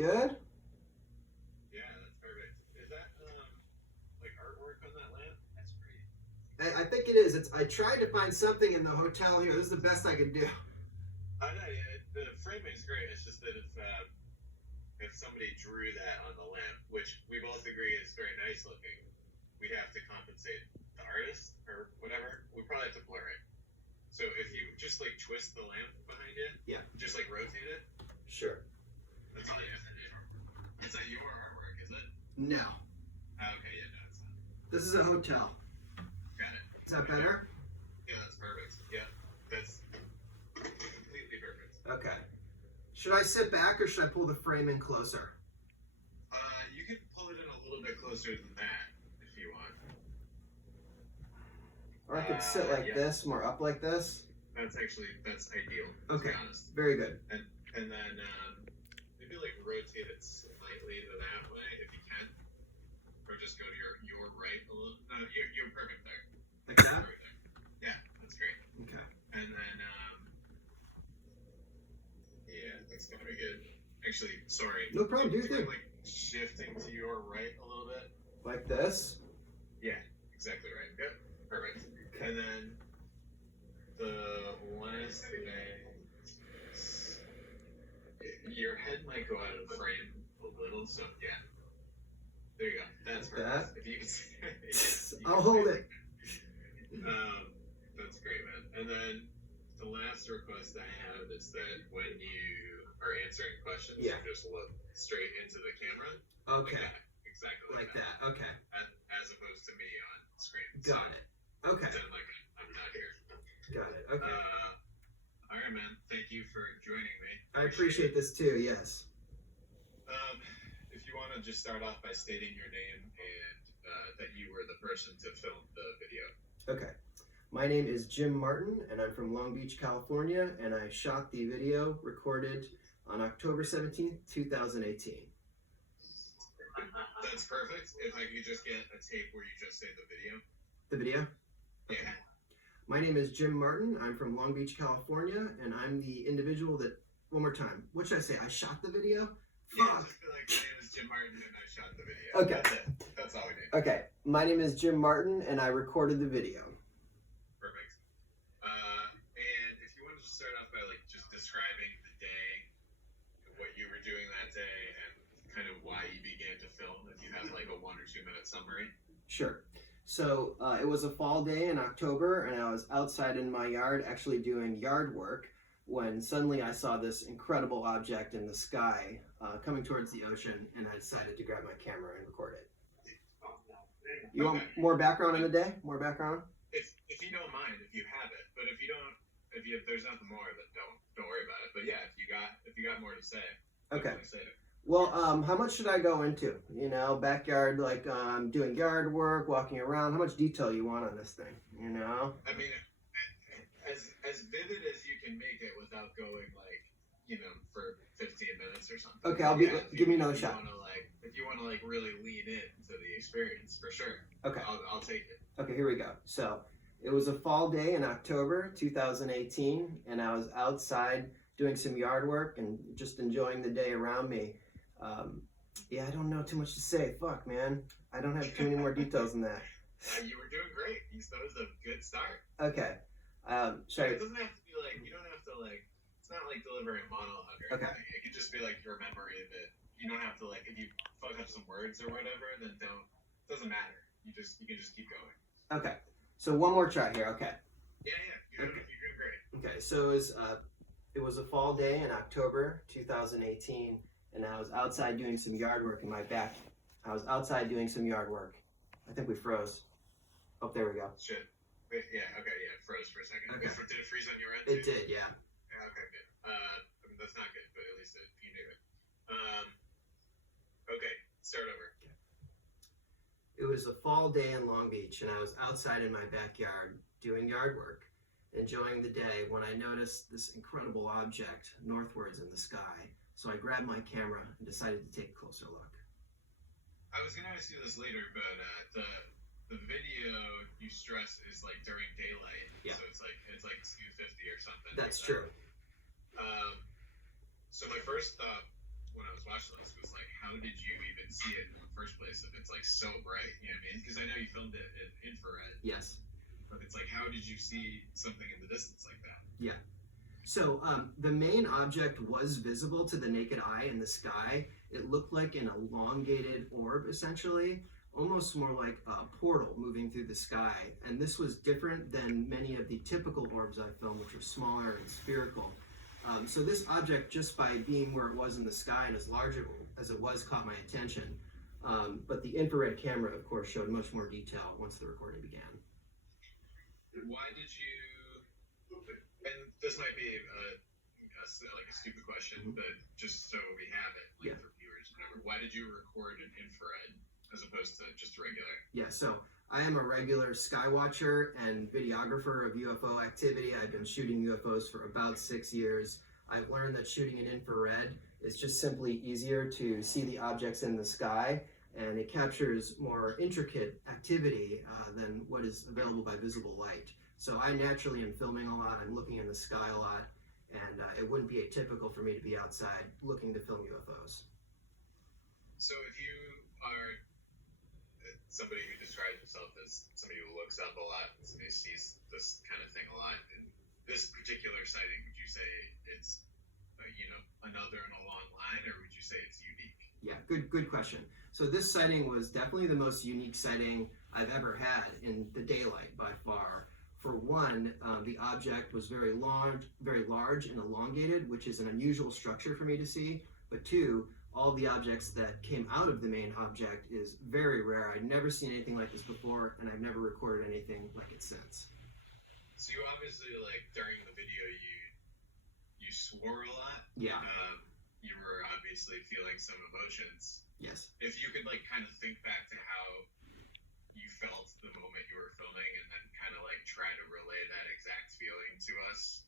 Good? Yeah, that's perfect. Is that like artwork on that lamp? That's pretty. I think it is. I tried to find something in the hotel here. This is the best I could do. I know. Yeah, the framing is great. It's just that if somebody drew that on the lamp, which we both agree is very nice looking, we'd have to compensate the artist or whatever. We probably have to blur it. So if you just like twist the lamp behind you, Yeah. just like rotate it. Sure. That's all you have to do. It's not your artwork, is it? No. Okay, yeah, no, it's not. This is a hotel. Got it. Is that better? Yeah, that's perfect. Yeah, that's completely perfect. Okay. Should I sit back or should I pull the frame in closer? You could pull it in a little bit closer than that if you want. Or I could sit like this, more up like this. That's ideal. Okay. To be honest. Very good. And then maybe like rotate it slightly to that way if you can, or just go to your right a little. No, you're perfect there. Like that? Perfect there. Yeah, that's great. Okay. And then yeah, that's gonna be good. Actually, sorry. No problem. Do your thing. Like shifting to your right a little bit. Like this? Yeah, exactly right. Good. Perfect. And then the last thing, your head might go out of frame a little, so yeah. There you go. That's like perfect. that? If you can see I'll hold it. That's great, man. And then the last request I have is that when you are answering questions, you just look straight into the camera. Okay. Like that. Exactly like that. Okay. As opposed to me on screen. Got it. Okay. Pretend like I'm not here. Got it. Okay. All right, man. Thank you for joining me. I appreciate this too. Yes. If you want to just start off by stating your name and that you were the person to film the video. Okay. My name is Jim Martin, and I'm from Long Beach, California, and I shot the video recorded on October 17th, 2018. That's perfect. If I could just get a tape where you just say the video. The video? Okay. Yeah. My name is Jim Martin. I'm from Long Beach, California, and I'm the individual that, one more time, what should I say? I shot the video? Yeah, Fuck. just be like, my name is Jim Martin and I shot the video. Okay. That's it. That's all we need. Okay. My name is Jim Martin, and I recorded the video. Perfect. And if you want to just start off by like just describing the day, what you were doing that day, and kind of why you began to film, if you have like a 1 or 2 minute summary. Sure. So it was a fall day in October, and I was outside in my yard actually doing yard work when suddenly I saw this incredible object in the sky coming towards the ocean, and I decided to grab my camera and record it. You want more background on the day? More background? If you don't mind, if you have it, but if there's nothing more, then don't worry about it. But yeah, if you got more to say, okay. Say it. Well, how much should I go into? You know, backyard, like doing yard work, walking around. How much detail you want on this thing? You know? I mean, as vivid as you can make it without going like, for 15 minutes or something. Okay, give me another shot. If you want to like really lean into the experience, for sure. Okay. I'll take it. Okay, here we go. So it was a fall day in October 2018, and I was outside doing some yard work and just enjoying the day around me. Yeah, I don't know too much to say. Fuck, man. I don't have too many more details than that. You were doing great. That was a good start. Okay. It doesn't have to be like, you don't have to like, it's not like delivering a monologue or anything. Okay. It could just be like your memory of it. You don't have to like, if you fuck up some words or whatever, then it doesn't matter. You can just keep going. Okay. So one more try here. Okay. Yeah. You're doing great. Okay. So it was a fall day in October 2018, and I was outside doing some yard work in my back. I was outside doing some yard work. I think we froze. Oh, there we go. Shit. Wait, yeah, okay, yeah, it froze for a second. Okay. Did it freeze on your end? It did, yeah. Yeah, okay, good. I mean, that's not good, but at least you knew it. Okay, start over. It was a fall day in Long Beach, and I was outside in my backyard doing yard work, enjoying the day when I noticed this incredible object northwards in the sky. So I grabbed my camera and decided to take a closer look. I was going to ask you this later, but the video you stress is like during daylight. Yeah. So it's like 250 or something. That's true. So my first thought when I was watching this was like, how did you even see it in the first place if it's like so bright? You know what I mean? Because I know you filmed it in infrared, Yes. but it's like, how did you see something in the distance like that? Yeah. So the main object was visible to the naked eye in the sky. It looked like an elongated orb, essentially, almost more like a portal moving through the sky. And this was different than many of the typical orbs I filmed, which are smaller and spherical. So this object, just by being where it was in the sky and as large as it was, caught my attention. But the infrared camera, of course, showed much more detail once the recording began. Why did you? And this might be like a stupid question, but just so we have it, like for viewers, whatever. Why did you record in infrared as opposed to just regular? Yeah, so I am a regular sky watcher and videographer of UFO activity. I've been shooting UFOs for about 6 years. I've learned that shooting in infrared is just simply easier to see the objects in the sky, and it captures more intricate activity than what is available by visible light. So I naturally am filming a lot, I'm looking in the sky a lot, and it wouldn't be atypical for me to be outside looking to film UFOs. So if you are somebody who describes himself as somebody who looks up a lot and somebody sees this kind of thing a lot, in this particular sighting, would you say it's another in a long line, or would you say it's unique? Yeah, good question. So this sighting was definitely the most unique sighting I've ever had in the daylight by far. For one, the object was very large and elongated, which is an unusual structure for me to see. But two, all the objects that came out of the main object is very rare. I'd never seen anything like this before, and I've never recorded anything like it since. So you obviously, like, during the video, you swore a lot. Yeah. You were obviously feeling some emotions. Yes. If you could, like, kind of think back to how you felt the moment you were filming, and then kind of like try to relay that exact feeling to us.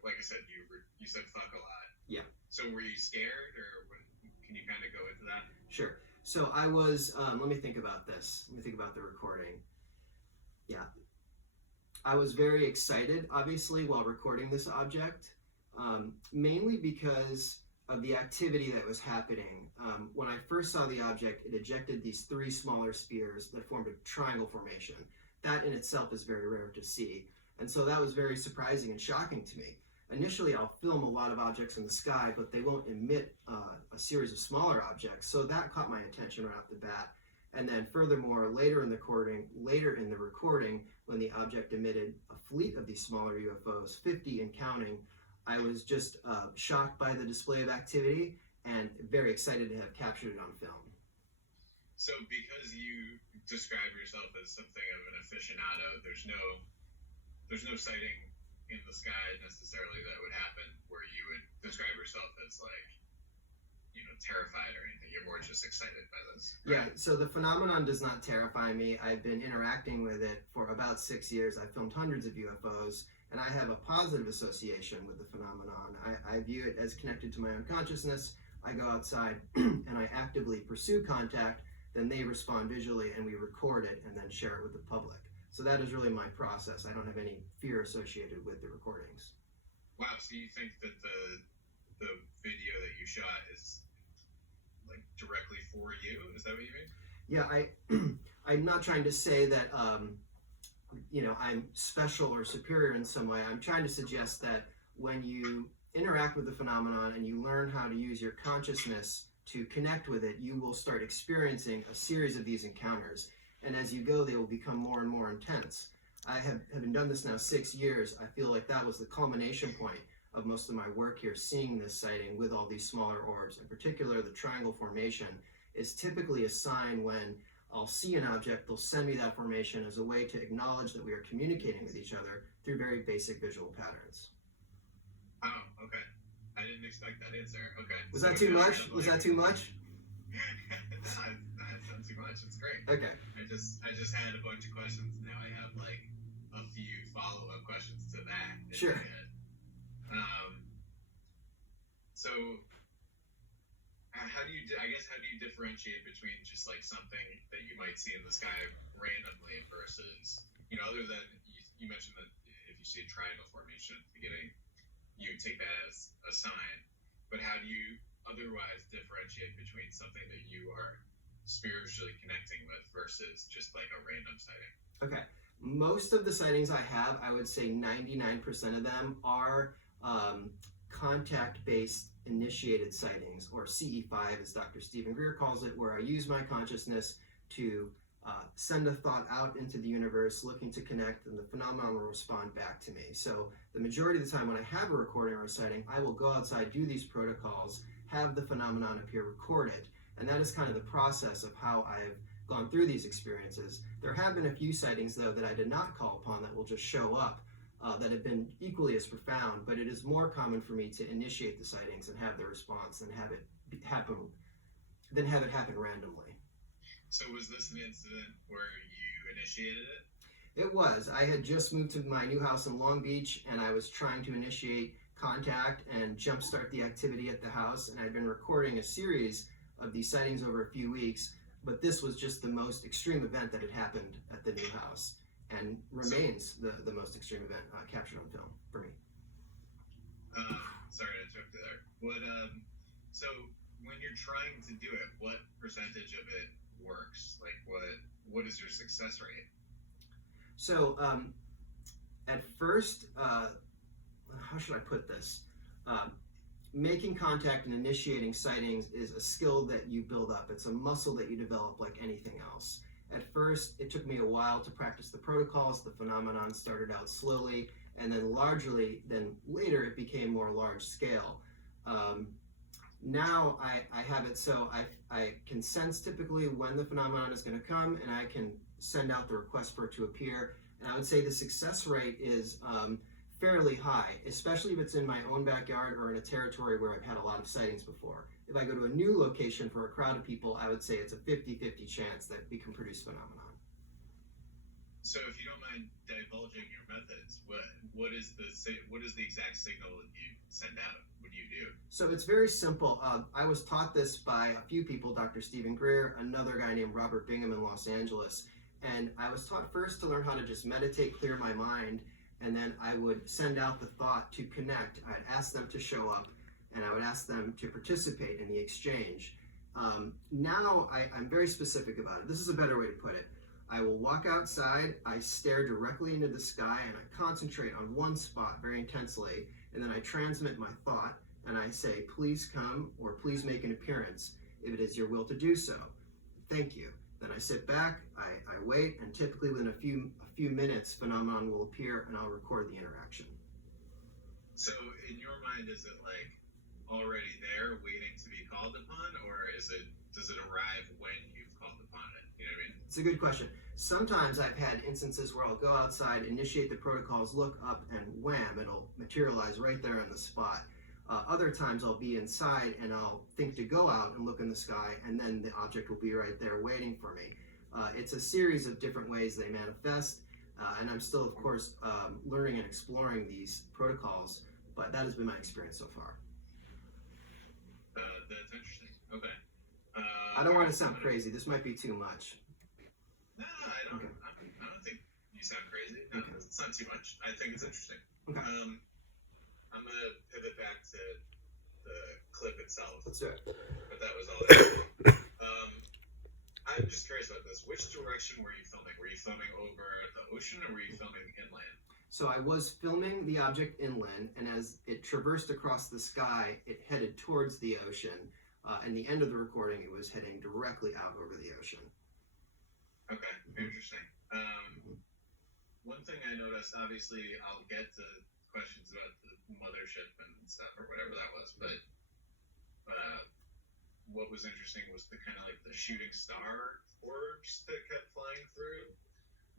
Like I said, you said fuck a lot. Yeah. So were you scared, or can you kind of go into that? Sure. So I was. Let me think about this. Let me think about the recording. Yeah. I was very excited, obviously, while recording this object, mainly because of the activity that was happening. When I first saw the object, it ejected these 3 smaller spheres that formed a triangle formation. That in itself is very rare to see. And so that was very surprising and shocking to me. Initially, I'll film a lot of objects in the sky, but they won't emit a series of smaller objects. So that caught my attention right off the bat. And then furthermore, later in the recording, when the object emitted a fleet of these smaller UFOs, 50 and counting, I was just shocked by the display of activity and very excited to have captured it on film. So because you describe yourself as something of an aficionado, there's no sighting in the sky necessarily that would happen where you would describe yourself as like, terrified or anything. You're more just excited by this. Right? Yeah, so the phenomenon does not terrify me. I've been interacting with it for about 6 years. I've filmed hundreds of UFOs, and I have a positive association with the phenomenon. I view it as connected to my own consciousness. I go outside and I actively pursue contact, then they respond visually and we record it and then share it with the public. So that is really my process. I don't have any fear associated with the recordings. Wow, so you think that the video that you shot is like directly for you? Is that what you mean? Yeah, I'm not trying to say that I'm special or superior in some way. I'm trying to suggest that when you interact with the phenomenon and you learn how to use your consciousness to connect with it, you will start experiencing a series of these encounters. And as you go, they will become more and more intense. I have having done this now 6 years, I feel like that was the culmination point of most of my work here, seeing this sighting with all these smaller orbs. In particular, the triangle formation is typically a sign when I'll see an object, they'll send me that formation as a way to acknowledge that we are communicating with each other through very basic visual patterns. Oh, okay. I didn't expect that answer. Okay. Was that too much? Was that too much? That's not too much. It's great. Okay. I just had a bunch of questions. Now I have like a few follow-up questions to that. Sure. So how do you differentiate between just like something that you might see in the sky randomly versus, other than you mentioned that if you see a triangle formation at the beginning, you take that as a sign, but how do you otherwise differentiate between something that you are spiritually connecting with versus just like a random sighting? Okay. Most of the sightings I have, I would say 99% of them are contact-based initiated sightings, or CE5 as Dr. Stephen Greer calls it, where I use my consciousness to send a thought out into the universe looking to connect, and the phenomenon will respond back to me. So the majority of the time when I have a recording or a sighting, I will go outside, do these protocols, have the phenomenon appear recorded, and that is kind of the process of how I've gone through these experiences. There have been a few sightings, though, that I did not call upon that will just show up that have been equally as profound, but it is more common for me to initiate the sightings and have the response and have it happen than have it happen randomly. So was this an incident where you initiated it? It was. I had just moved to my new house in Long Beach, and I was trying to initiate contact and jumpstart the activity at the house, and I'd been recording a series of these sightings over a few weeks, but this was just the most extreme event that had happened at the new house, and remains the most extreme event captured on film for me. Sorry to interrupt you there. So when you're trying to do it, what percentage of it works? Like what is your success rate? So at first, how should I put this? Making contact and initiating sightings is a skill that you build up. It's a muscle that you develop like anything else. At first, it took me a while to practice the protocols. The phenomenon started out slowly, and then later it became more large scale. Now I have it so I can sense typically when the phenomenon is going to come, and I can send out the request for it to appear. And I would say the success rate is fairly high, especially if it's in my own backyard or in a territory where I've had a lot of sightings before. If I go to a new location for a crowd of people, I would say it's a 50-50 chance that we can produce phenomenon. So if you don't mind divulging your methods, what is the exact signal that you send out? What do you do? So it's very simple. I was taught this by a few people, Dr. Stephen Greer, another guy named Robert Bingham in Los Angeles. And I was taught first to learn how to just meditate, clear my mind, and then I would send out the thought to connect. I'd ask them to show up, and I would ask them to participate in the exchange. Now I'm very specific about it. This is a better way to put it. I will walk outside, I stare directly into the sky, and I concentrate on one spot very intensely, and then I transmit my thought, and I say, please come, or please make an appearance, if it is your will to do so. Thank you. Then I sit back, I wait, and typically within a few minutes, phenomenon will appear, and I'll record the interaction. So in your mind, is it like already there, waiting to be called upon, or does it arrive when you've called upon it? You know what I mean? It's a good question. Sometimes I've had instances where I'll go outside, initiate the protocols, look up, and wham, it'll materialize right there on the spot. Other times I'll be inside and I'll think to go out and look in the sky, and then the object will be right there waiting for me. It's a series of different ways they manifest, and I'm still, of course, learning and exploring these protocols, but that has been my experience so far. That's interesting. Okay. I don't want to sound crazy. This might be too much. No, I don't. Okay. I don't think you sound crazy. No, Okay. It's not too much. I think it's interesting. Okay. I'm gonna pivot back to the clip itself, Let's do it. but that was all. I'm just curious about this. Which direction were you filming? Were you filming over the ocean, or were you filming inland? So I was filming the object inland, and as it traversed across the sky, it headed towards the ocean. And the end of the recording, it was heading directly out over the ocean. Okay, interesting. One thing I noticed, obviously, I'll get to questions about the mothership and stuff, or whatever that was, but what was interesting was the kind of like the shooting star orbs that kept flying through.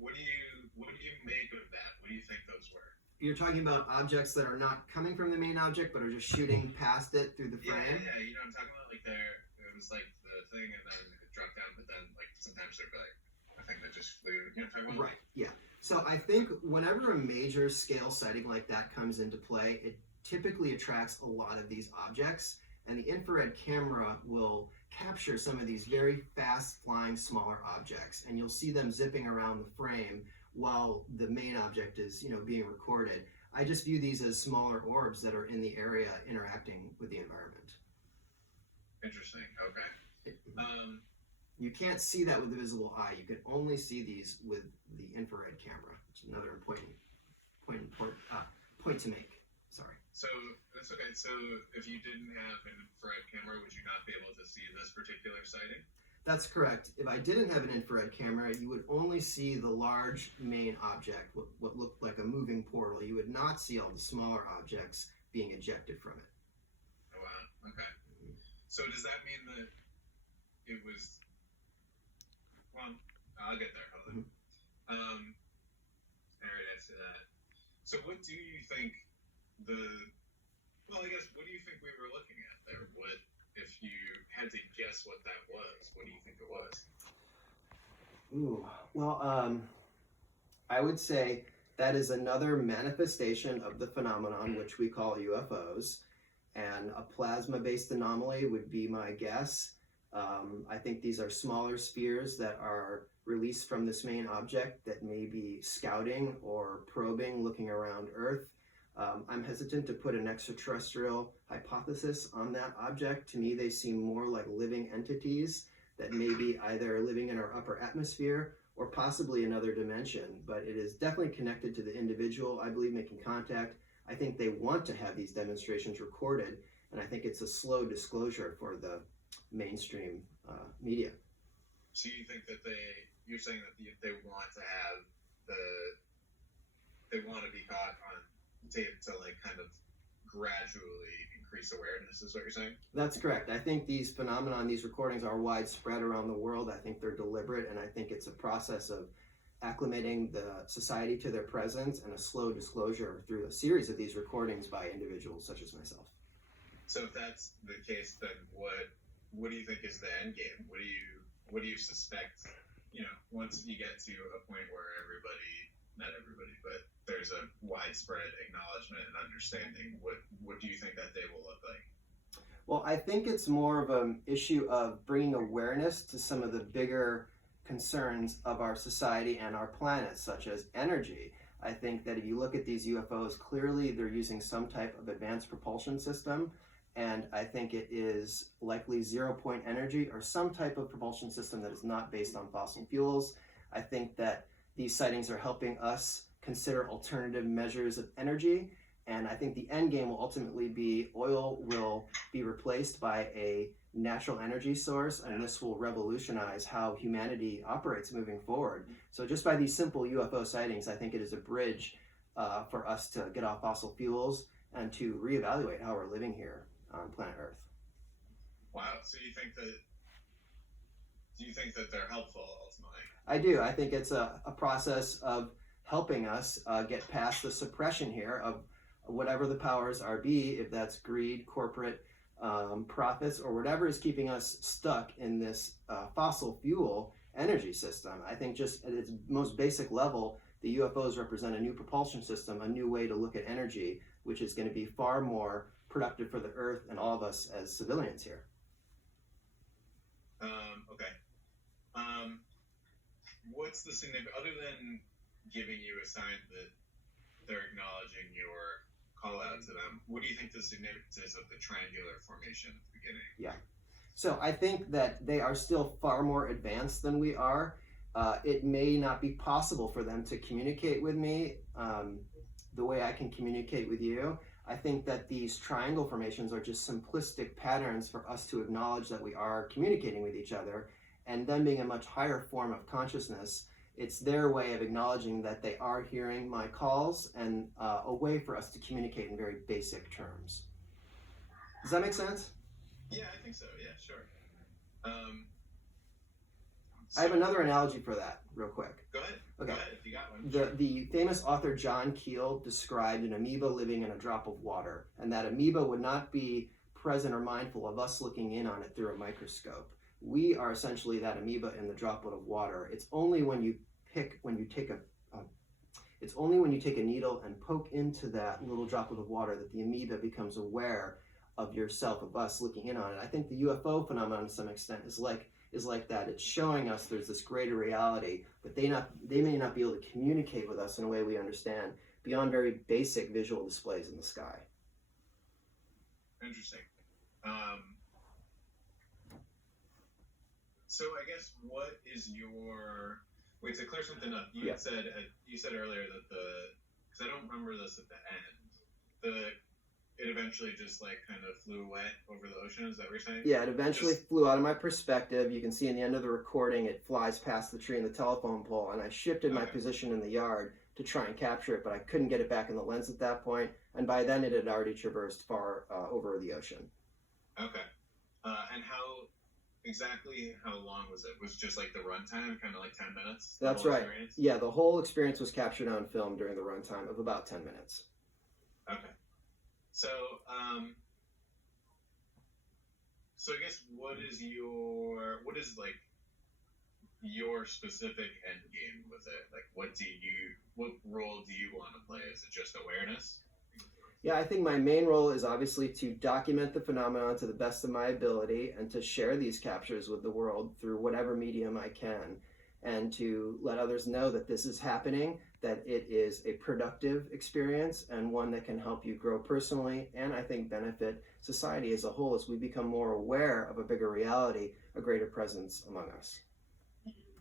What do you make of that? What do you think those were? You're talking about objects that are not coming from the main object, but are just shooting past it through the frame? Yeah, you know what I'm talking about? Like it was like the thing, and then it dropped down, but then like sometimes there'd be like a thing that just flew. You know what I'm talking about? Right, yeah. So I think whenever a major scale sighting like that comes into play, it typically attracts a lot of these objects, and the infrared camera will capture some of these very fast flying smaller objects, and you'll see them zipping around the frame while the main object is, being recorded. I just view these as smaller orbs that are in the area interacting with the environment. Interesting. Okay. You can't see that with the visible eye. You can only see these with the infrared camera, which is another important point to make. Sorry. So that's okay. So if you didn't have an infrared camera, would you not be able to see this particular sighting? That's correct. If I didn't have an infrared camera, you would only see the large main object, what looked like a moving portal. You would not see all the smaller objects being ejected from it. Oh, wow. Okay. So does that mean that it was? Well, I'll get there. Hold on. I already answered that. So what do you think well, I guess, what do you think we were looking at there? What, if you had to guess what that was, what do you think it was? Ooh, well, I would say that is another manifestation of the phenomenon which we call UFOs, and a plasma-based anomaly would be my guess. I think these are smaller spheres that are released from this main object that may be scouting or probing, looking around Earth. I'm hesitant to put an extraterrestrial hypothesis on that object. To me, they seem more like living entities that may be either living in our upper atmosphere or possibly another dimension, but it is definitely connected to the individual, I believe, making contact. I think they want to have these demonstrations recorded, and I think it's a slow disclosure for the mainstream media. So you think that you're saying that they want to have they want to be caught on tape to like kind of gradually increase awareness, is what you're saying? That's correct. I think these phenomena, these recordings are widespread around the world. I think they're deliberate, and I think it's a process of acclimating the society to their presence and a slow disclosure through a series of these recordings by individuals such as myself. So if that's the case, then what do you think is the end game? What do you suspect, once you get to a point where not everybody, but there's a widespread acknowledgement and understanding, what do you think that day will look like? Well, I think it's more of an issue of bringing awareness to some of the bigger concerns of our society and our planet, such as energy. I think that if you look at these UFOs, clearly they're using some type of advanced propulsion system, and I think it is likely zero-point energy or some type of propulsion system that is not based on fossil fuels. I think that these sightings are helping us consider alternative measures of energy, and I think the end game will ultimately be oil will be replaced by a natural energy source, and this will revolutionize how humanity operates moving forward. So just by these simple UFO sightings, I think it is a bridge for us to get off fossil fuels and to reevaluate how we're living here on planet Earth. Wow. So do you think that they're helpful ultimately? I do. I think it's a process of helping us get past the suppression here of whatever the powers are be, if that's greed, corporate profits, or whatever is keeping us stuck in this fossil fuel energy system. I think just at its most basic level, the UFOs represent a new propulsion system, a new way to look at energy, which is going to be far more productive for the Earth and all of us as civilians here. Okay. What's the significance, other than giving you a sign that they're acknowledging your call out to them, what do you think the significance is of the triangular formation at the beginning? Yeah. So I think that they are still far more advanced than we are. It may not be possible for them to communicate with me the way I can communicate with you. I think that these triangle formations are just simplistic patterns for us to acknowledge that we are communicating with each other, and them being a much higher form of consciousness, it's their way of acknowledging that they are hearing my calls, and a way for us to communicate in very basic terms. Does that make sense? Yeah, I think so. Yeah, sure. I have another analogy for that, real quick. Go ahead. Okay. Go ahead, if you got one. The famous author John Keel described an amoeba living in a drop of water, and that amoeba would not be present or mindful of us looking in on it through a microscope. We are essentially that amoeba in the droplet of water. It's only when you take a needle and poke into that little droplet of water that the amoeba becomes aware of yourself, of us looking in on it. I think the UFO phenomenon to some extent is like that. It's showing us there's this greater reality, but they may not be able to communicate with us in a way we understand beyond very basic visual displays in the sky. Interesting. So I guess what is your wait to clear something up? Yeah. You said earlier that because I don't remember this at the end. It eventually just like kind of flew away over the ocean. Is that what you're saying? Yeah, it eventually flew out of my perspective. You can see in the end of the recording, it flies past the tree and the telephone pole, and I shifted my position in the yard to try and capture it, but I couldn't get it back in the lens at that point, and by then it had already traversed far over the ocean. Okay. And how long was it? Was it just like the runtime, kind of like 10 minutes? That's right. Experience? Yeah, the whole experience was captured on film during the runtime of about 10 minutes. Okay. So, so I guess what is like your specific end game with it? Like, what role do you want to play? Is it just awareness? Yeah, I think my main role is obviously to document the phenomenon to the best of my ability and to share these captures with the world through whatever medium I can, and to let others know that this is happening, that it is a productive experience and one that can help you grow personally and I think benefit society as a whole as we become more aware of a bigger reality, a greater presence among us.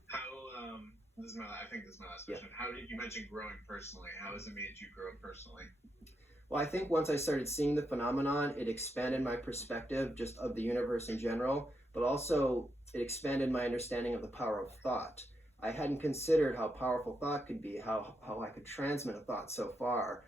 How, I think this is my last question. Yeah. How did you mention growing personally? How has it made you grow personally? Well, I think once I started seeing the phenomenon, it expanded my perspective just of the universe in general, but also it expanded my understanding of the power of thought. I hadn't considered how powerful thought could be, how I could transmit a thought so far.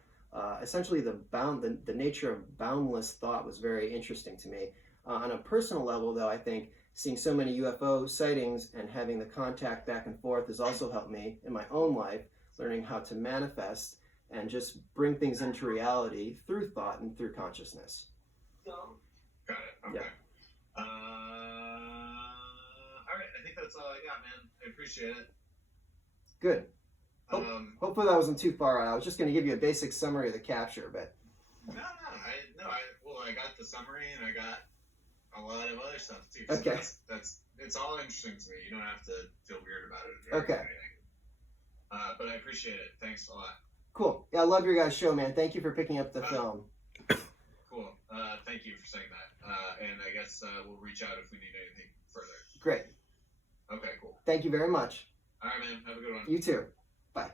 Essentially, the nature of boundless thought was very interesting to me. On a personal level, though, I think seeing so many UFO sightings and having the contact back and forth has also helped me in my own life, learning how to manifest and just bring things into reality through thought and through consciousness. Got it. Okay. Yeah. All right. I think that's all I got, man. I appreciate it. Good. Hopefully that wasn't too far out. I was just going to give you a basic summary of the capture, but I got the summary and I got a lot of other stuff too. So okay. It's all interesting to me. You don't have to feel weird about it. Okay. But I appreciate it. Thanks a lot. Cool. Yeah, I love your guys' show, man. Thank you for picking up the film. Cool. Thank you for saying that. And I guess we'll reach out if we need anything further. Great. Okay, cool. Thank you very much. All right, man. Have a good one. You too. Bye.